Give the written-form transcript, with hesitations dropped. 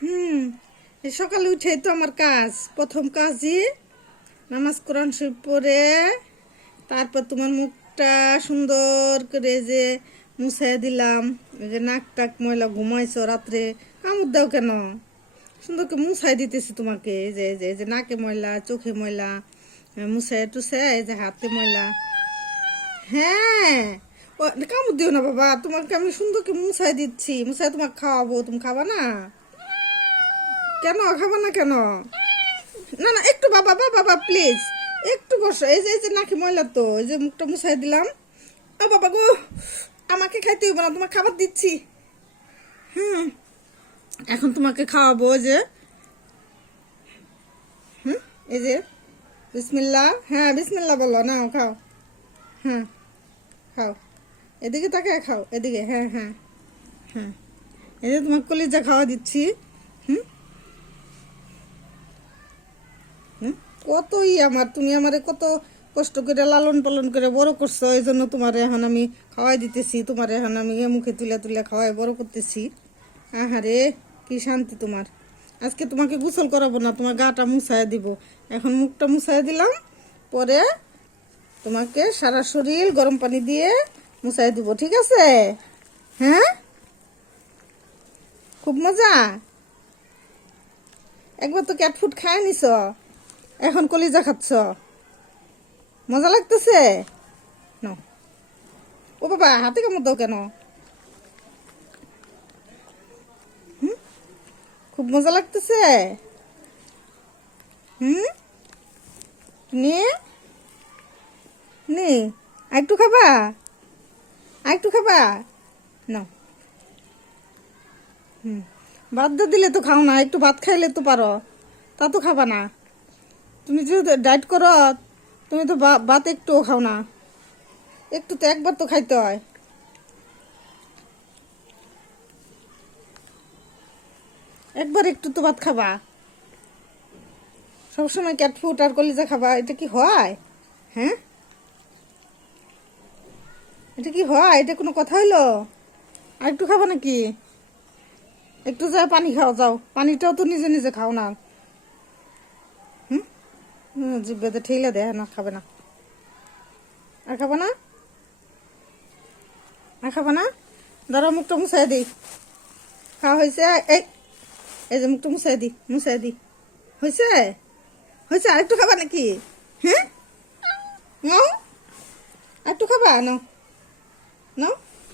হুম, এই সকালে উঠে তো আমার কাজ, প্রথম কাজই নামাজ কোরআন শরীফ পড়ে তারপর তোমার মুখটা সুন্দর করে যে মুছাই দিলাম। এই যে নাক টাক ময়লা, ঘুমাইছো রাত্রে, কামড় দাও কেন? সুন্দর করে মুছাই দিতেছি তোমাকে। এই যে নাকে ময়লা, চোখে ময়লা, মুছাই টুছাই, এই যে হাতে ময়লা। হ্যাঁ, ও কামড় দিও না বাবা, তোমাকে আমি সুন্দর করে মুছাই দিচ্ছি, মুছাই তোমাকে খাওয়াবো, তুমি খাবা না? কেন খাবা না কেন? না না, একটু বাবা বাবা বাবা প্লিজ, একটু বসো। এই যে নাকি ময়লা, তো এই যে মুখটা মুছাই দিলাম। ও বাবা গো, আমাকে খাইতে হইব না, তোমার খাবার দিচ্ছি। হুম, এখন তোমাকে খাওয়াবো। ওই যে হুম, এই যে বিসমিল্লাহ, হ্যাঁ বিসমিল্লাহ বলো, নাও খাও। হ্যাঁ, খাও, এদিকে তাকায় খাও, এদিকে, হ্যাঁ হ্যাঁ হ্যাঁ। এই যে তোমার কলিজা খাওয়া দিচ্ছি। হুম হুম, কতই আমার, তুমি আমারে কত কষ্ট করে লালন পালন করে বড় করছো, এই জন্য তোমার এখন আমি খাওয়াই দিতেছি, তোমার এখন আমি মুখে তুলে তুলে খাওয়াই বড় করতেছি। আহারে, কি শান্তি তোমার। আজকে তোমাকে গোসল করাবো না, তোমার গাটা মুছাই দিব। এখন মুখটা মুছাই দিলাম, পরে তোমাকে সারা শরীর গরম পানি দিয়ে মুছাই দিব, ঠিক আছে? হ্যাঁ, খুব মজা। একবার তো ক্যাট ফুড খায় নিছ, এখন কলিজা খাচ্ছ, মজা লাগতেছে? নাও। ও বাবা, হাতে কামড় দাও কেন? খুব মজা লাগতেছে। হুম, নে নে, আরেকটু খাবা? আরেকটু খাবা? নাও। হুম, ভাত দিয়ে দিলে তো খাও না, একটু ভাত খাইলে তো পারো, তা তো খাবা না। তুমি যদি ডায়েট করো, তুমি তো ভাত একটুও খাও না। একটু তো একবার তো খাইতে হয়। একবার একটু তো ভাত খাবা। সবসময় ক্যাট ফুড আর কলিজা খাবা, এটা কি হয়? হ্যাঁ, এটা কি হয়? এটা কোনো কথা হইলো? আর একটু খাবা নাকি? একটু যা পানি খাও, যাও, পানিটাও তো নিজে নিজে খাও না। হুম, জিব্বাতে ঠেলে দেয় না, খাবে না। আর খাবা না? আর খাবা না? ধরো মুখটা মুছাই দিই, খাওয়া হয়েছে। এই, এই যে মুখটা মুছাই দিই, মুছাই দিই। হয়েছে? হয়েছে, আর একটু খাবা নাকি? হ্যাঁ, নাও, আর একটু খাবা, নাও নাও।